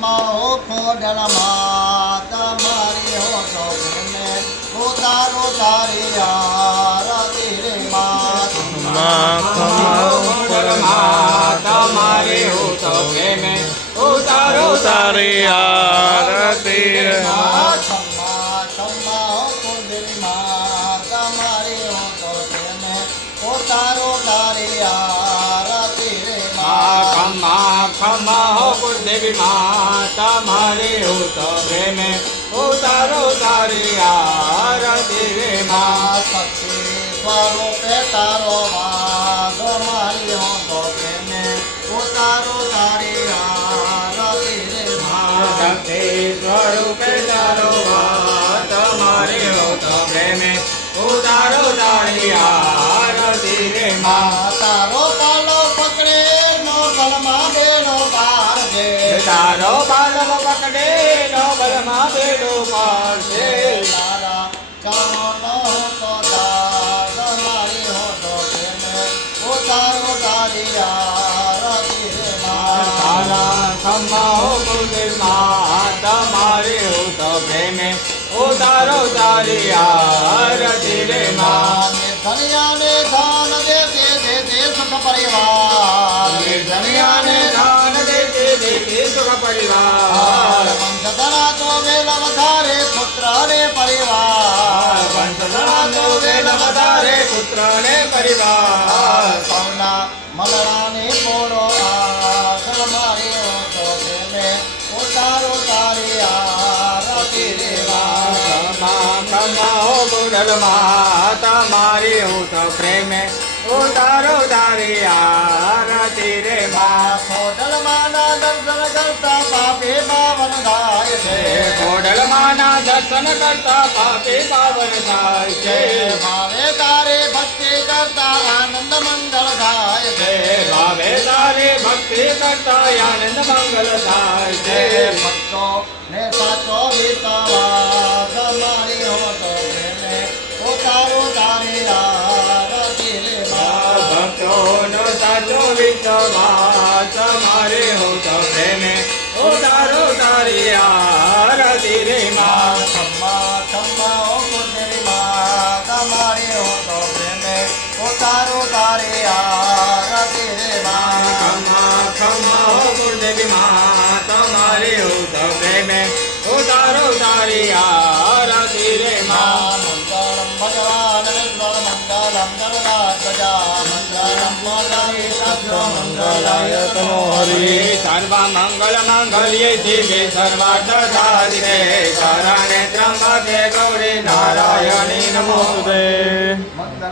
ખમ્મા હો ખોડલમાં તમારી હો તો પ્રેમે ઉતારો તારી આરતી રે માં તમારે હું તો પ્રેમે ઉતારો તારી આરતી રે ખમ્મા ખમ્મા હો ખોડલમાં તમારી હો તો પ્રેમે ઉતારો તારી આરતી રે ખમા ખમા હો દેવી માં તમારે હું તો પ્રેમે ઉતારો તારી આરતી રે માં શક્તિ સ્વરૂપે તારો વાઘ મારી હો તો પ્રેમે ઉતારો તારી આરતી રે શક્તિ સ્વરૂપે તારો તમારે હું તો પ્રેમે ઉતારો તારી આરતી રે તારો પાલો પકડે નો બલમાં બેડો પાડે તારો બાલમ પકડે નો બલમાં બેડો પાડશે તારા ચરણો તો દાસ મારી હો તો પ્રેમે ઉતારો તારી આરતી રે તારા ખમા હો ગુરુદેવમાં તમારે હું તો પ્રેમે ઉતારો તારી આરતી રે ધનિયાને દાન દેતે દેતે સુખ પરિવાર ધનિયાને દાન દેતે દેતે સુખ પરિવાર વંશધરા તો વેલ વધારે પુત્ર ને પરિવાર વંશધરા તો વેલ વધારે પુત્ર ને પરિવાર સૌના મલડાને પોળો આસન મારી હો તો પ્રેમે ઉતારો તારી આરતી રે ખમા હો ગુરુદેવમાં તમારી હું તો પ્રેમે ઉતારો તારી આરતી રે ખોડલમાના દર્શન કરતા પાપે પાવન થાય છે ખોડલમાના દર્શન કરતા પાપે પાવન થાય છે ભાવે તારે ભક્તિ કરતા આનંદ મંગળ થાય છે ભાવે તારે ભક્તિ કરતા આનંદ મંગલ થાય છે ભક્તો ને સાચો વિશ્વાસ મારી હો તો પ્રેમે ઉતારો તારી આરતી રે ભક્તોનો સાચો વિશ્વાસ મારે હું તો પ્રેમે ઉતારો તારી આરતી રે ખમ્મા ખમ્મા હો ગુરુદેવી માં તમારી હો તો પ્રેમે ઉતારો તારી આરતી રે ખમા ખમા હો ગુરુદેવી માં તમારે હું તો પ્રેમે ઉતારો તારી આરતી રે મંગળમ ભગવાન વિષ્ણુ મંગલમ ગરુડાધ્વજા મંગલમ મોદરી સદ્રો મંગલાય તનો હરિ સર્વ મંગલ મંગલ્યે શિવે સર્વાર્થ સાધિકે શરણે ત્રંબકે ગૌરી નારાયણ